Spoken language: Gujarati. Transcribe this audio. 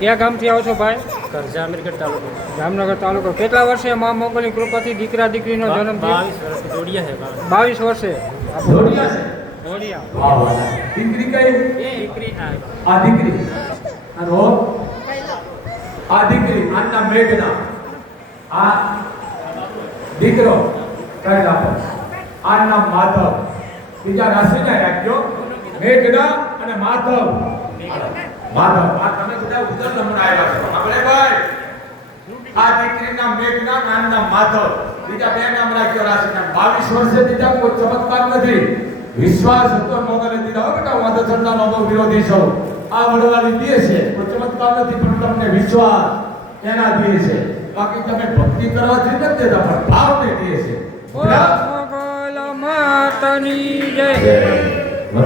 ક્યાં ગામથી આવો છો ભાઈ? જામનગર તાલુકો. જામનગર તાલુકો. કેટલા વર્ષે મા મોગલની કૃપાથી દીકરા દીકરીનો જન્મ થયો? 22 વર્ષ દોડિયા છે. 22 વર્ષે. જોડિયા છે. જોડિયા. વાહ વાહ. દીકરી કઈ? દીકરી આ દીકરી. અને આ દીકરી આના મેઘના. આ દીકરો કઈલા પર. આના માધવ. બીજા રાશિને રાખજો. મેઘના અને માધવ. માધવ આ તમે બધા ઉત્તર નંબર આવ્યા છો. આપણે ભાઈ આ દીકરીના મેઘના નામના માધવ. બીજા બે નામ રાખ્યો રાશિના. 22 વર્ષે દીધા કોઈ ચમત્કાર નથી. વિશ્વાસ હતો મોગલે દીધા. હવે બેટા વાંધો ચડતાનો બહુ વિરોધી છો. આ વડવાળી દે છે કોઈ ચમત્કાર નથી, પણ તમને વિશ્વાસ એના દે છે. બાકી તમે ભક્તિ કરવાથી નથી દેતા, પણ ભાવને દે છે. મોગલ માતાની જય.